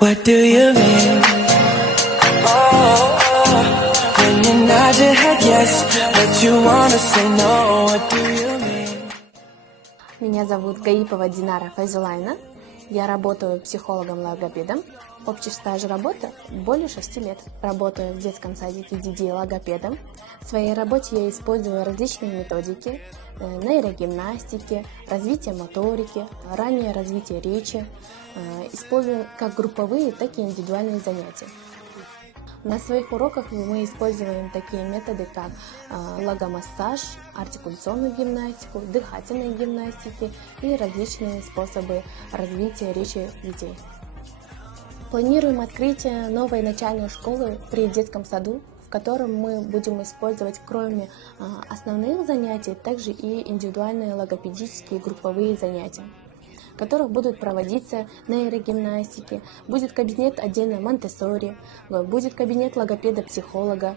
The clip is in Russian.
What do you mean? When you nod your head yes, but you wanna say no. What do you mean? Меня зовут Гаипова Динара Файзулайна. Я работаю психологом-логопедом. Общий стаж работы более 6 лет. Работаю в детском садике Диди логопедом. В своей работе я использую различные методики нейрогимнастики, развитие моторики, раннее развитие речи. Использую как групповые, так и индивидуальные занятия. На своих уроках мы используем такие методы, как логомассаж, артикуляционную гимнастику, дыхательные гимнастики и различные способы развития речи детей. Планируем открытие новой начальной школы при детском саду, в котором мы будем использовать, кроме основных занятий, также и индивидуальные логопедические групповые занятия, в которых будут проводиться нейрогимнастики, будет кабинет отдельно Монтессори, будет кабинет логопеда-психолога,